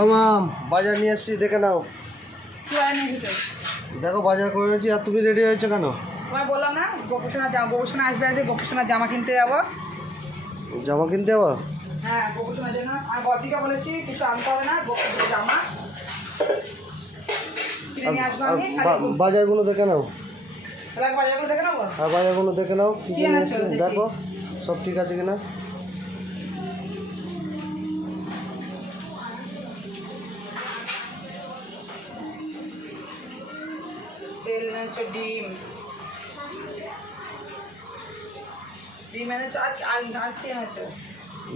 ও মাম বাজার নিয়ে এসেছি, দেখে নাও। দেখো বাজার করে নিয়েছি। আর তুমি রেডি হয়েছো কেন? তোমায় বললাম না গোপসোনা আসবে, আজকে গোপসোনার জামা কিনতে যাবো। জামা কিনতে যাবো? হ্যাঁ, গোপসোনার জন্য আর বদিকে বলেছি কিছু আনতে হবে না, গোপসোনার জামা কিনে নিয়ে আসবো আমি। বাজারগুলো দেখে নাও। বাজারগুলো দেখে নেবো। আর বাজারগুলো দেখে নাও কি কিনে এসেছি, দেখো সব ঠিক আছে কিনা। তেল এনেছো, ডিম এনেছো, আর কি এনেছো?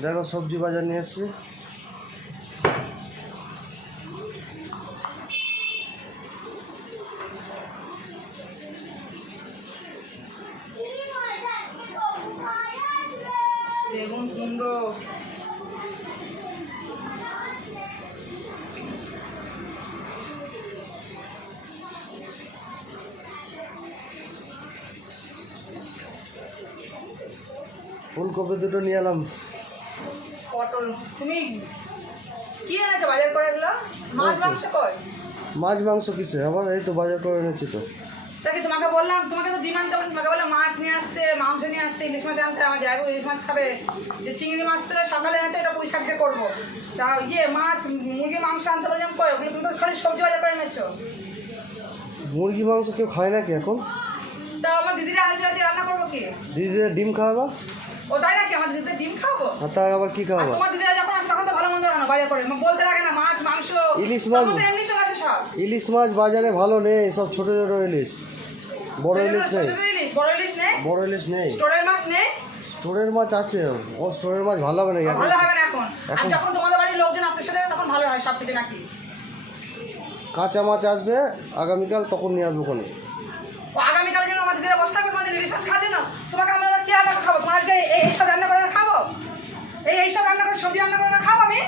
দেখো সবজি বাজার নিয়ে এসেছি। বেগুন, কুমড়ো, ফুলকপি দুটো নিয়ে এলাম। পটল। তুমি কি এনেছো বাজার করে? এগুলো মাছ মাংস কই? মাছ মাংস কিসে আবার? এই তো বাজার করে এনেছি তো। তাকে তোমাকে বললাম, তোমাকে তো ডিম আনতে বললাম, তোমাকে বললাম মাছ নিয়ে আসতে, মাংস নিয়ে আসতে, ইলিশ মাছ আনতে। আমার যাইবো ইলিশ মাছ খাবে। যে চিংড়ি মাছ তো সকালে এনেছে, ওটা পুঁই শাক দিয়ে করবো। তা মাছ মুরগি মাংস আনতে বললাম কই? ওগুলো তুমি তো খালি সবজি বাজার করে এনেছো। মুরগি মাংস কেউ খায় নাকি এখন? তা আমার দিদিরা আজ রাতে রান্না করবো কি? দিদিদের ডিম খাওয়াবা? ও তাই নাকি? আমার দিদিদের ডিম খাবো? আর তাই আবার কি খাওয়াবা? তোমার দিদিরা যখন আসে তখন তো ভালো মন্দ আনো বাজার করে, বলতে লাগে না মাছ মাংস ইলিশ মাছ। এমনি চলে আসে সব। ইলিশ মাছ বাজারে ভালো নেই, সব ছোট ছোট ইলিশ। বড় ইলিশ নেই। বড় ইলিশ নেই, বড় ইলিশ নেই। স্টোরের মাছ নেই। স্টোরের মাছ আছে, ও স্টোরের মাছ ভালো হবে না। ভালো হবে না এখন। আর যখন তোমাদের বাড়ির লোকজন আপনার সাথে তখন ভালো হয় সব থেকে নাকি? কাঁচা মাছ আসবে আগামীকাল, তখন নিয়ে আসবো কোনে। ও আগামীকাল যেন আমার দিদিরা বসে থাকবে, তোমাদের ইলিশ মাছ খাচ্ছে না। তোমাকে আমরা কি রান্না করে খাবো? তোমার আজকে এইসব রান্না করে খাবো? এইসব রান্না করে সবজি রান্না করে খাবো আমি?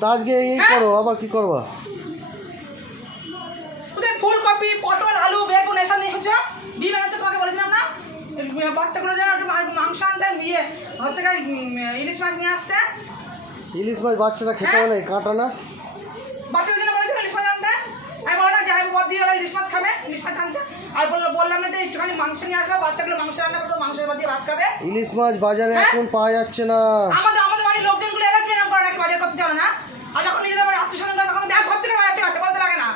তা আজকে এই করো, আবার কি করবা? ওদের ফুলকপি, পটল, আলু, বেগুন এসব নিয়ে এসেছো। ডিম এনেছো, তোমাকে বলেছিলাম না বাচ্চাগুলো যেন একটু মাংস আনতে, হচ্ছে ইলিশ মাছ নিয়ে আসতে। ইলিশ মাছ বাচ্চারা খেতে হবে না, কাঁটা না। বাচ্চাদের জন্য বলেছিলাম ইলিশ মাছ আনতে। আমি বলো না যাই বদ দিয়ে ইলিশ মাছ খাবে, ইলিশ মাছ আনতে। আর বললাম না যে একটুখানি মাংস নিয়ে আসবে, বাচ্চাগুলো মাংস রান্না করতে, মাংসের বাদ দিয়ে ভাত খাবে। ইলিশ মাছ বাজারে এখন পাওয়া যাচ্ছে না। আমাদের বাড়ির লোকজনগুলো এলাচ মেরাম করে নাকি বাজার করতে জানো না? আর যখন নিজেদের বাড়ির আত্মীয়-স্বজন তখন দেখ ভর্তি করে বাজার করতে বলতে লাগে না।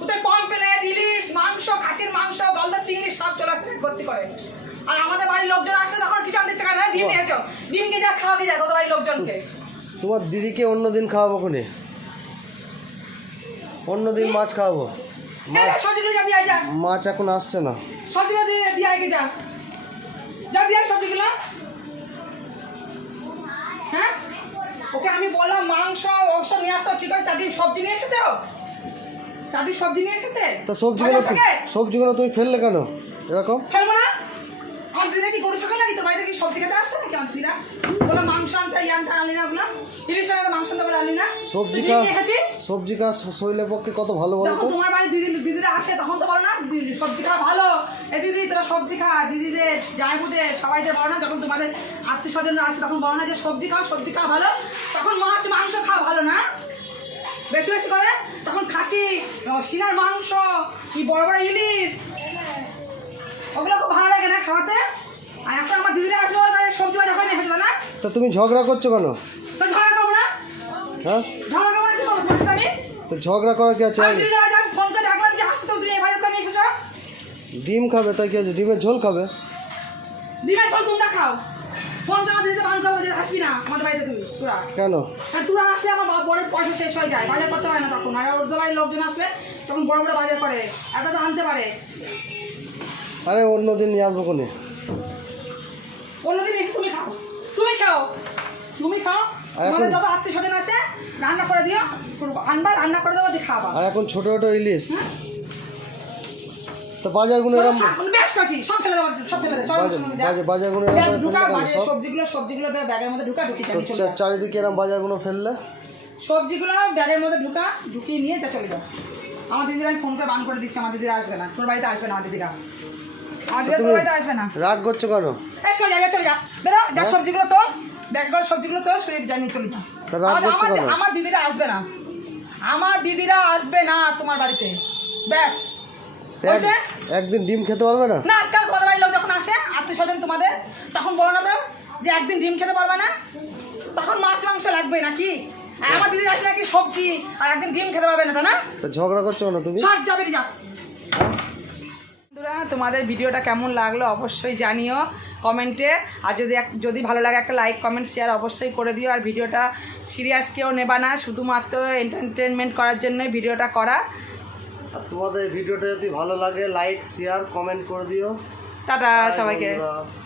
কোথায় পমফ্রেট, ইলিশ মাংস, খাসির মাংস, গলদা চিংড়ি সব চলে ভর্তি করে। আর আমাদের বাড়ির লোকজন আসলে তখন কিছু আনতে চায় না। ডিম নিয়েছো, ডিম কে যা খাওয়াবি যা তোদের বাড়ির লোকজনকে। তোমার দিদিকে অন্যদিন খাওয়াবো কোনে, অন্যদিন মাছ খাওয়াবো। সবজিগুলো যা দিয়ে যা, মাছ এখন আসছে না। সবজিগুলো দিয়ে আগে যা, যা দিয়ে সবজিগুলো। হ্যাঁ, ওকে আমি বললাম মাংস ওসব নিয়ে আসতো, কি করে চারটি সবজি নিয়ে এসেছো? চারটি সবজি নিয়ে এসেছে। তা সবজিগুলো তুমি ফেললে কেন এরকম? ফেলবো না। আমার দিদিরা কি গরু চোখে নাকি? তোর বাড়িতে কি সবজি খেতে আসছে নাকি আমার দিদিরা? বলো মাংস আনতে আনতে আনলি না, ওগুলো ইলিশ আনতে মাংস আনতে বলে আনলি না। সবজি খাওয়া শরীরের পক্ষে কত ভালো বলো তো। তোমার বাড়ি দিদিরা আসে তখন তো বলো না সবজি খাওয়া ভালো। এই দিদি তোরা সবজি খা, দিদিদের জামাইবুদের সবাইদের বলো না। যখন তোমাদের আত্মীয় স্বজনরা আসে তখন বলো না যে সবজি খাওয়া ভালো। তখন মাছ মাংস খাওয়া ভালো না বেশি বেশি করে। তখন খাসি, সিনার মাংস, কি বড় বড় ইলিশ, ওগুলো খুব ভালো লাগে না খাওয়াতে। আর এখন আমার দিদিরা আসলে সবজি বাজার করে নিয়ে না। তা তুমি ঝগড়া করছো কেন? তো ঝগড়া করবো না। হ্যাঁ, ঝগড়া করবো না, কি করবো তোমার সাথে আমি? তো ঝগড়া করা কি আছে? ফোন করে ডাকলাম যে আসছে, তো তুমি এই বাজার করে নিয়ে এসেছো। ডিম খাবে তাই কি আছে? ডিমের ঝোল খাবে? ডিমের ঝোল তোমরা খাও। ফোন করে দিতে বান করবো যে আসবি না আমাদের বাড়িতে তুই। তোরা কেন? তোরা আসলে আমার বড় পয়সা শেষ হয়ে যায়, বাজার করতে পারে না তখন। আর ওর বাড়ির লোকজন আসলে তখন বড় বড় বাজার করে, এত তো আনতে পারে। আরে অন্যদিন নিয়ে আসবো কোনে। অন্যদিন এসে তুমি খাও। তোমাদের যত আত্মীয় স্বজন আছে রান্না করে দিও, আনবা রান্না করে দেবো, দিয়ে খাওয়া। আর এখন ছোট ছোট ইলিশ। তো বাজারগুলো এরকম বেশ করছি, সব ফেলে দেবো, সব ফেলে দেবো। বাজারগুলো সবজিগুলো ব্যাগের মধ্যে ঢুকিয়ে চারিদিকে এরকম বাজারগুলো ফেললে সবজিগুলো ব্যাগের মধ্যে ঢুকিয়ে নিয়ে চলে যাও। আমার দিদিরা আমি ফোন করে বান করে দিচ্ছি, আমার দিদিরা আসবে না, তোর বাড়িতে আসবে না। আমার দিদিরা তোর বাড়িতে আসবে না। রাগ করছো কেন? চলে যা, বেরো যা। সবজিগুলো তোল, ব্যাগ করে সবজিগুলো তোল, সরিয়ে জানিয়ে চলে যা। তা রাগ করছো কেন? আমার দিদিরা আসবে না, আমার দিদিরা আসবে না তোমার বাড়িতে, ব্যাস। বলছে একদিন ডিম খেতে পারবে না? না, আজকাল তোমাদের বাড়ির লোক যখন আসে আত্মীয় স্বজন তোমাদের, তখন বলো না তো যে একদিন ডিম খেতে পারবে না, তখন মাছ মাংস লাগবে নাকি? আমার দিদির আসলে নাকি সবজি, আর একদিন ডিম খেতে পারবে না, তা না? তা ঝগড়া করছো না তুমি? সব যাবে যা। বন্ধুরা, তোমাদের ভিডিওটা কেমন লাগলো অবশ্যই জানিও কমেন্টে, আর যদি ভালো লাগে একটা লাইক কমেন্ট শেয়ার অবশ্যই করে দিও। আর ভিডিওটা সিরিয়াস কেউ নেবা না, শুধুমাত্র এন্টারটেনমেন্ট করার জন্যই ভিডিওটা করা। আর তোমাদের ভিডিওটা যদি ভালো লাগে লাইক শেয়ার কমেন্ট করে দিও। টাটা সবাইকে। বন্ধুরা।